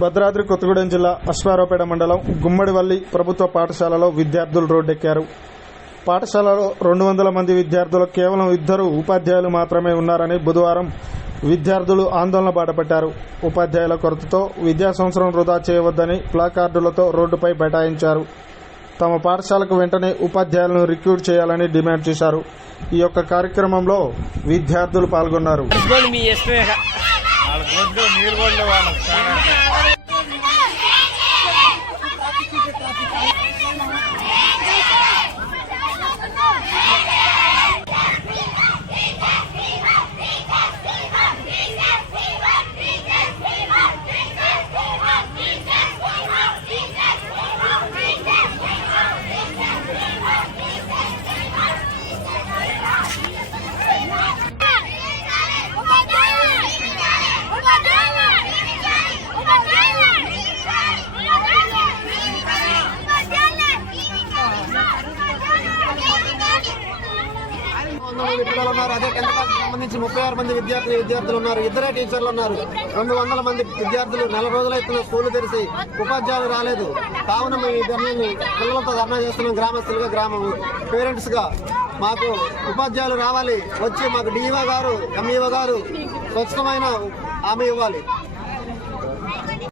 భద్రాద్రి కొత్తగూడెం జిల్లా అశ్వారావుపేట మండలం గుమ్మడివల్లి ప్రభుత్వ పాఠశాలలో విద్యార్థులు రోడ్డెక్కారు. పాఠశాలలో 200 మంది విద్యార్థులు కేవలం 2 ఉపాధ్యాయులు మాత్రమే ఉన్నారని బుధవారం విద్యార్థులు ఆందోళన బాటపట్టారు. ఉపాధ్యాయుల కొరతతో విద్యా సంవత్సరం వృధా చేయవద్దని ప్లాకార్డులతో రోడ్డుపై బైఠాయించారు. తమ పాఠశాలకు వెంటనే ఉపాధ్యాయులను రిక్రూట్ చేయాలని డిమాండ్ చేశారు. ఈ యొక్క కార్యక్రమంలో విద్యార్థులు పాల్గొన్నారు. పిల్లలు ఉన్నారు. అదే 10th క్లాస్ సంబంధించి 36 మంది విద్యార్థులు ఉన్నారు. 2 టీచర్లు ఉన్నారు. 200 మంది విద్యార్థులు. 4 రోజులైతున్న స్కూళ్లు తెరిచి ఉపాధ్యాయులు రాలేదు. కావున మేము ఈ ధర్నాన్ని పిల్లలతో ధర్నా చేస్తున్నాం. గ్రామస్తులుగా, గ్రామం పేరెంట్స్ గా మాకు ఉపాధ్యాయులు రావాలి. వచ్చి మాకు డిఈఓ గారు, ఎంఈఓ గారు స్వచ్ఛమైన హామీ ఇవ్వాలి.